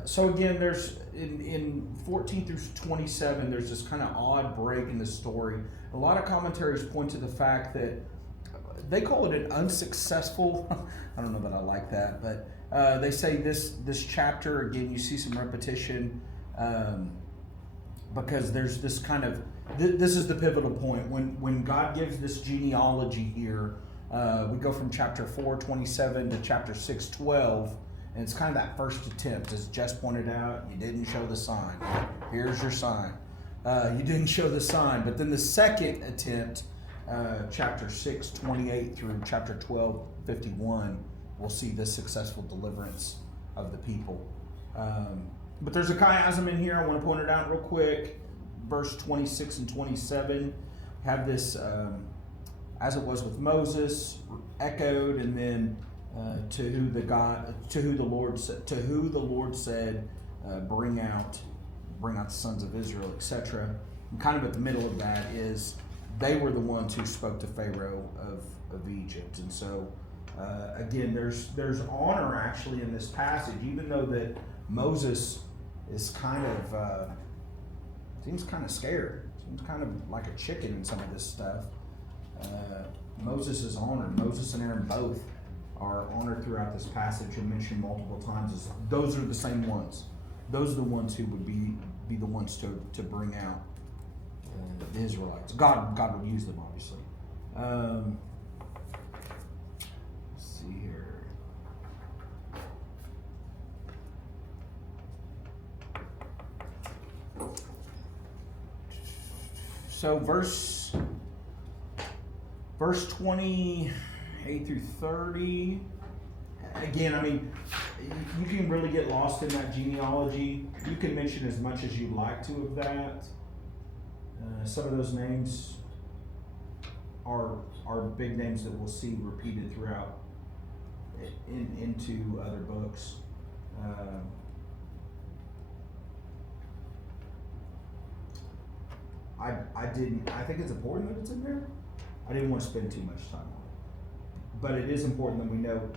So again, there's in 14 through 27, there's this kind of odd break in the story. A lot of commentaries point to the fact that they call it an unsuccessful. I don't know that I like that, but they say this chapter again. You see some repetition because there's this kind of this is the pivotal point when God gives this genealogy here. We go from chapter 4:27 to chapter 6:12. And it's kind of that first attempt, as Jess pointed out, you didn't show the sign. Here's your sign. You didn't show the sign. But then the second attempt, chapter 6:28 through chapter 12:51, we'll see the successful deliverance of the people. But there's a chiasm in here. I want to point it out real quick. Verse 26 and 27 have this, as it was with Moses, echoed, and then to who the Lord said, bring out the sons of Israel, etc. And kind of at the middle of that is they were the ones who spoke to Pharaoh of Egypt, and so again, there's honor actually in this passage, even though that Moses is kind of seems kind of scared, seems kind of like a chicken in some of this stuff. Moses is honored. Moses and Aaron both are honored throughout this passage and mentioned multiple times as those are the same ones. Those are the ones who would be the ones to bring out the Israelites. God would use them, obviously. Let's see here. So verse 28 through 30. Again, I mean, you can really get lost in that genealogy. You can mention as much as you'd like to of that. Some of those names are big names that we'll see repeated throughout into other books. I think it's important that it's in there. I didn't want to spend too much time on it. But it is important that we know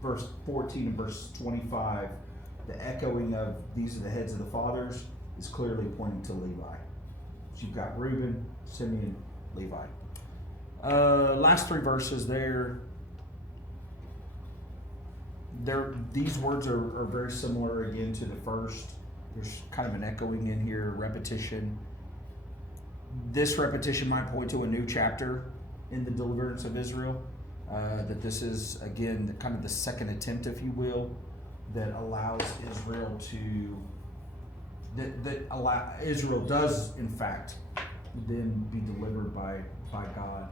verse 14 and verse 25, the echoing of these are the heads of the fathers is clearly pointing to Levi. So you've got Reuben, Simeon, Levi. Last three verses there. These words are very similar again to the first. There's kind of an echoing in here, repetition. This repetition might point to a new chapter in the deliverance of Israel. That this is, again, kind of the second attempt, if you will, that allows Israel to, Israel does, in fact, then be delivered by God.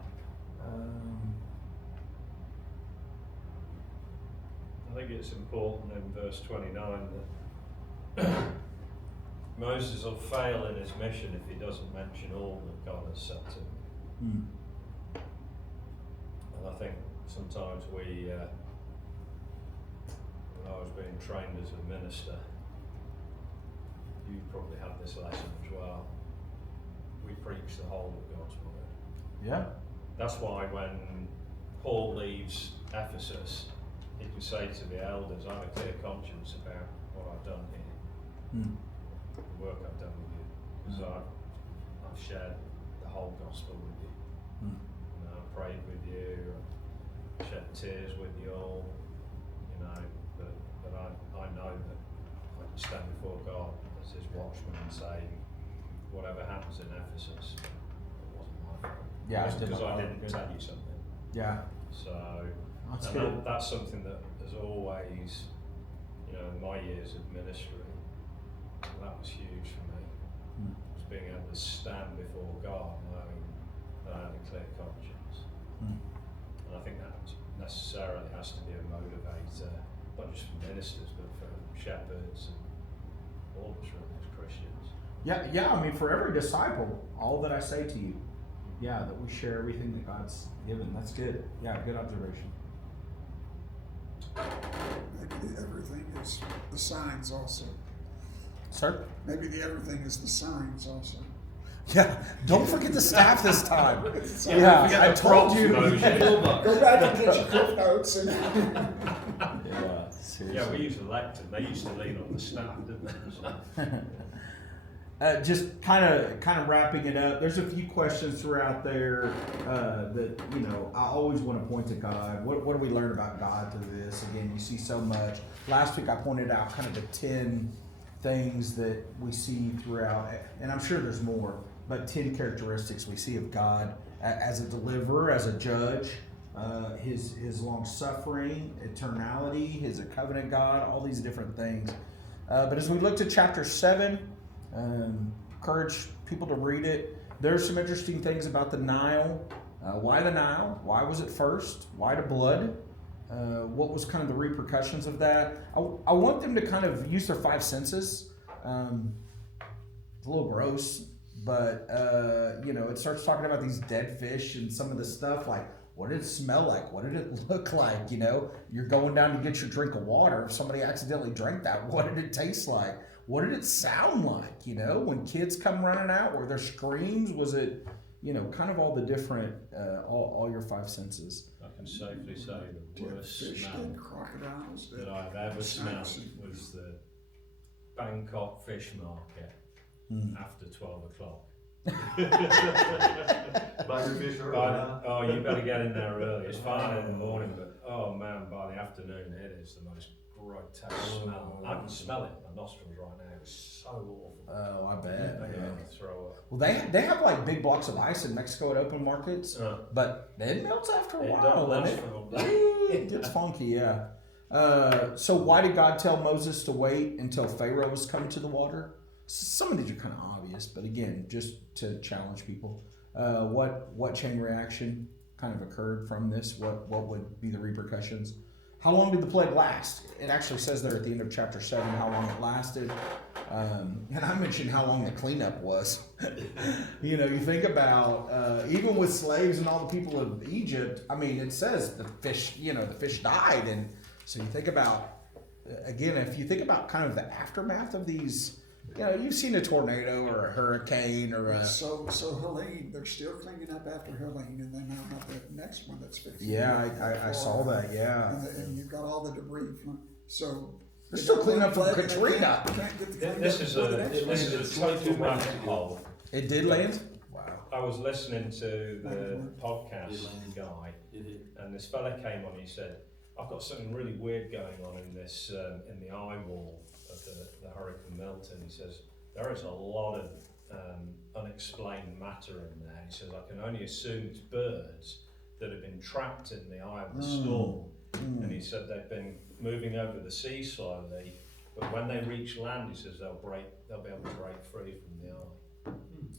I think it's important in verse 29 that Moses will fail in his mission if he doesn't mention all that God has said to him. And I think sometimes when I was being trained as a minister, you probably had this lesson as well. We preach the whole of God's word. Yeah. That's why when Paul leaves Ephesus, he can say to the elders, I have a clear conscience about what I've done here, the work I've done with you, because I've shared the whole gospel with you. You know, I've prayed with you, I've shed tears with you all, you know, but I know that I can stand before God as his watchman and say, whatever happens in Ephesus, it wasn't my fault. Yeah, because I didn't tell you something. Yeah. So That's that's something that has always, you know, in my years of ministry, that was huge for me. Was being able to stand before God knowing that I had a clear conscience. And I think that necessarily has to be a motivator, not just for ministers, but for shepherds and all of us really as Christians. Yeah, I mean, for every disciple, all that I say to you, that we share everything that God's given. That's good. Yeah, good observation. Maybe the everything is the signs also. Sir? Maybe the everything is the signs also. Yeah, don't forget the staff this time. Yeah, I told you. Go back and get your clip notes. And Yeah, seriously. Yeah, we used to lecture. They used to lean on the staff, didn't they? Just kind of wrapping it up. There's a few questions throughout there that I always want to point to God. What do we learn about God through this? Again, you see so much. Last week I pointed out kind of the 10 things that we see throughout, and I'm sure there's more, but 10 characteristics we see of God as a deliverer, as a judge, his long suffering, eternality, his a covenant God, all these different things. But as we look to chapter 7. Encourage people to read it. There's some interesting things about the Nile. Why the Nile? Why was it first? Why the blood? What was kind of the repercussions of that? I want them to kind of use their 5 senses. It's a little gross, but it starts talking about these dead fish and some of the stuff like, what did it smell like? What did it look like? You're going down to get your drink of water. If somebody accidentally drank that, what did it taste like? What did it sound like? When kids come running out, were there screams? Was it, kind of all the different, all your 5 senses? I can safely say the worst fish smell and crocodiles that I've ever smelled was the Bangkok fish market after 12 o'clock. Buy your fish early. You better get in there early. It's fine in the morning, but oh man, by the afternoon it is the most grotesque smell. I can smell it in my nostrils right now. It's so awful. Oh, I bet. Yeah. Throw up. Well, they have like big blocks of ice in Mexico at open markets, but it melts after a while. It gets funky, yeah. So why did God tell Moses to wait until Pharaoh was coming to the water? Some of these are kind of obvious, but again, just to challenge people. What chain reaction kind of occurred from this? What would be the repercussions? How long did the plague last? It actually says there at the end of chapter 7 how long it lasted. And I mentioned how long the cleanup was. You think about, even with slaves and all the people of Egypt, I mean, it says the fish died. And so you think about, again, if you think about kind of the aftermath of these, you've seen a tornado or a hurricane or a... So Helene, they're still cleaning up after Helene, and then now have the next one that's fixing. Yeah, I saw that, yeah. And you've got all the debris from... So They're still cleaning up from They can't Katrina. get the clean This up is before the a next one. this is a total rabbit hole. It did land? Wow. I was listening to the podcast It guy, did. and this fella came on. He said, "I've got something really weird going on in this in the eye wall of the Hurricane Milton." He says there is a lot of unexplained matter in there. He says I can only assume it's birds that have been trapped in the eye of the storm. And he said they've been moving over the sea slowly, but when they reach land, he says they'll be able to break free from the eye.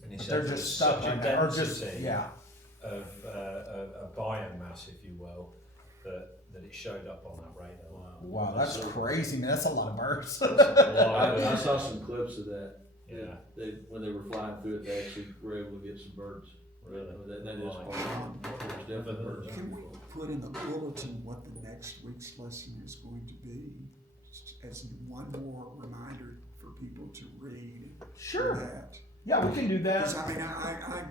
And he said They're there's just stuck such a like that. Or density just, yeah. of a biomass, if you will, that it showed up on that radar. Wow, that's crazy, man. That's a lot of birds. I saw some clips of that. Yeah. When they were flying through it, they actually were able to get some birds. Really? That is part of it. There's definitely birds. Can we put in the bulletin what the next week's lesson is going to be, as one more reminder for people to read Sure. that? Yeah, we can do that. Because I mean, I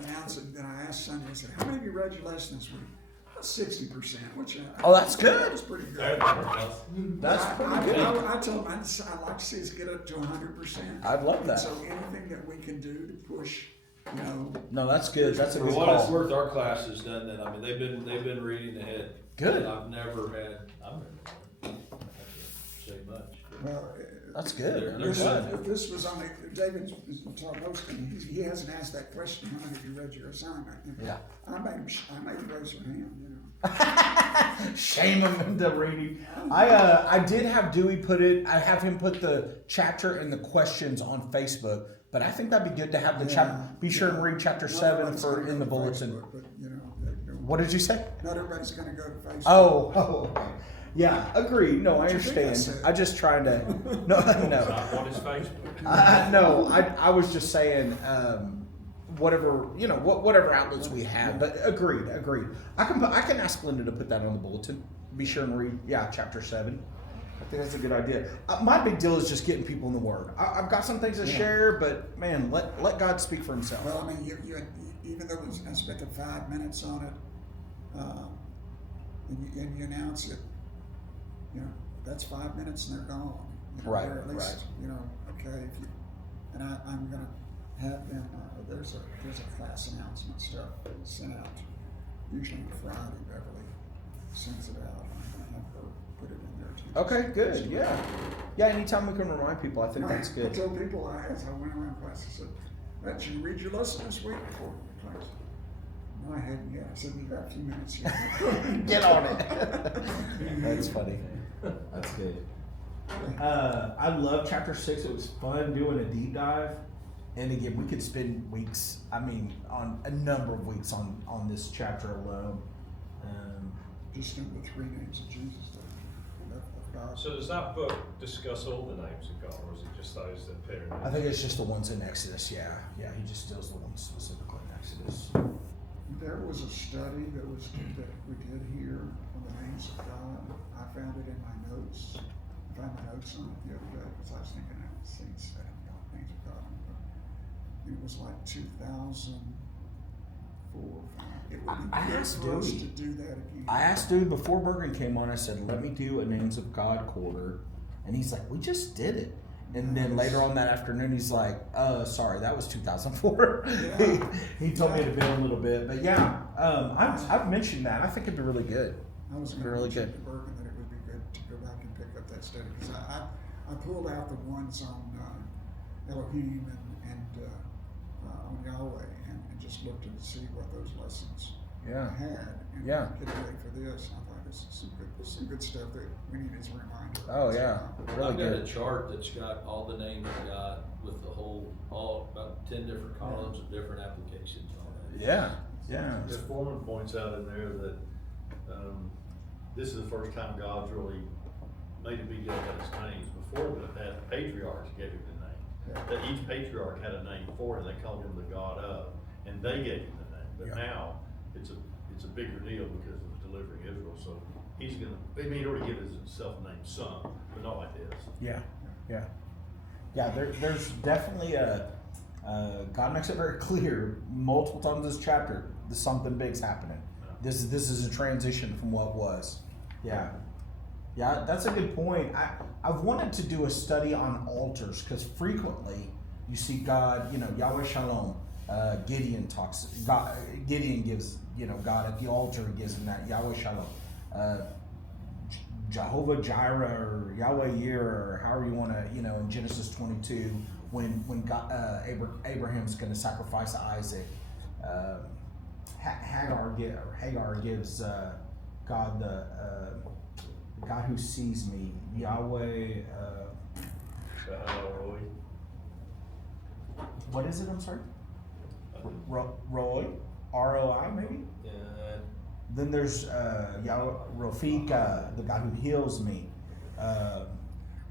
announced it, then I asked Sunday, I said, how many of you read your lesson this week? 60%, which Oh, that's good. That was pretty good. That's pretty good. I told them I'd like to see us get up to 100%. I'd love that. So anything that we can do to push, you know. No, that's good. That's a For good what it's call. worth, our class has done that. I mean, they've been reading ahead. Good. I've never I can't say much. Well, That's good. They're This, good. if this was only, David hosting, he hasn't asked that question, how many of you read your assignment? Yeah. I made him raise their hand, you know. Shame him into reading. I did have Dewey I have him put the chapter and the questions on Facebook, but I think that'd be good to have the chapter. Be sure and read chapter 7 Not for everybody's in the gonna go to bulletin. Facebook, but, you know, What did you say? not everybody's gonna go to Facebook. Oh. Yeah, agreed. No, I What you think I understand. said? I just trying to. No. What is Facebook? No, I was just saying, whatever, you know, whatever outlets we have, but agreed. I can ask Linda to put that on the bulletin. Be sure and read, chapter 7. I think that's a good idea. My big deal is just getting people in the Word. I've got some things to share, but man, let God speak for Himself. Well, I mean, you even though I spent 5 minutes on it, and you announce it, you know, that's 5 minutes and they're gone. You know, Right, or at least, right. you know, okay, if you, and I'm gonna have them, there's a class announcement stuff sent out, usually on Friday, Beverly sends it out, I'm gonna have her put it in there too. Okay, good. Yeah. Anytime we can remind people, I think that's I good. told people, as I went around class, I said, did you read your lesson this week before the class? No, I hadn't yet. I said, you got a few minutes here. Get on it. That's funny. That's good. I love chapter 6. It was fun doing a deep dive. And again, we could spend weeks, on a number of weeks on this chapter alone. Just in the 3 names of Jesus of God. So does that book discuss all the names of God, or is it just those that appear in I think it's just the ones in Exodus, yeah. Yeah, he just deals the ones specifically in Exodus. There was a study that we did here on the names of God. I found it in my notes. I found my notes on it the other day because I was thinking I had seen study on names of God. It was like 2004. It would be I good asked for us Dewey. to do that again. I asked dude before Bergen came on, I said, let me do a Names of God quarter. And he's like, we just did it. And then later on that afternoon, he's like, sorry, that was 2004. Yeah. he told me it had been a little bit. But yeah, I've mentioned that. I think it'd be really good. I was going to Really mention good. to Bergen that it would be good to go back and pick up that study because I pulled out the ones on Elohim and on Yahweh and just looked to see what those lessons Yeah. had and Yeah. get ready for this. And I thought this is some good stuff that we need as a reminder. Oh, yeah. Really I've got good. a chart that's got all the names of God with the all about 10 different columns of different applications on it. Yeah. Yeah. The Foreman points out in there that this is the first time God's really made a big deal about his names. Before that, the patriarchs gave him the name. Yeah. That each patriarch had a name for him. They called him the God of, and they gave him the name. But Yeah. now it's a bigger deal because of delivering Israel. So he's gonna. I mean, he already given himself a name, Son, but not like this. Yeah. Yeah. Yeah. There's definitely God makes it very clear multiple times in this chapter that something big's happening. This is a transition from what was. Yeah. Yeah, that's a good point. I've wanted to do a study on altars because frequently you see God, Yahweh Shalom. Gideon talks. Gideon gives, God at the altar gives him that Yahweh Shalom. Jehovah Jireh or Yahweh Yir or however you want to, in Genesis 22 when God, Abraham's going to sacrifice Isaac. Hagar gives God the God who sees me, Yahweh. What is it? I'm sorry. Roy, ROI maybe. Then there's Yahweh Rafika, the God who heals me.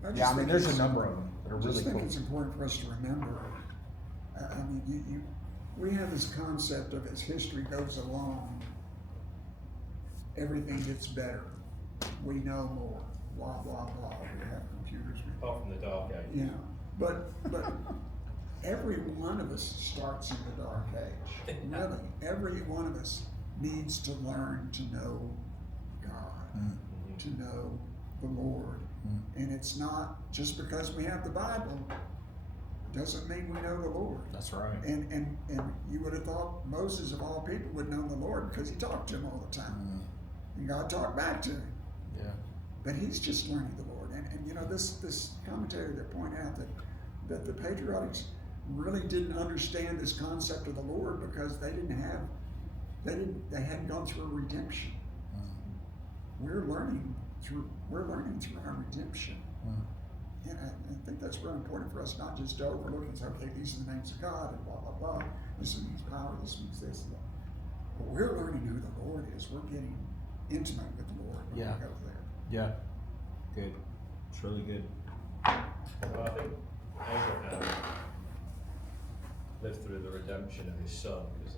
There's a number of them that are really I think cool. it's important for us to remember. We have this concept of as history goes along, everything gets better. We know more. Blah blah blah. We have computers. Apart from the dark age. Yeah, but every one of us starts in the dark age. Really, every one of us needs to learn to know God, to know the Lord. And it's not just because we have the Bible doesn't mean we know the Lord. That's right. And you would have thought Moses of all people would know the Lord because he talked to him all the time. And God talked back to him. Yeah. But he's just learning the Lord. And this commentator that pointed out that the patriotics really didn't understand this concept of the Lord because they hadn't gone through a redemption. We're learning through our redemption. And I think that's really important for us not just to overlook and say, okay, these are the names of God and blah, blah, blah. This means power, this means this. But we're learning who the Lord is. We're getting intimate with the Lord when we go there. Yeah. Good. It's really good. Well, I think Abraham lived through the redemption of his son because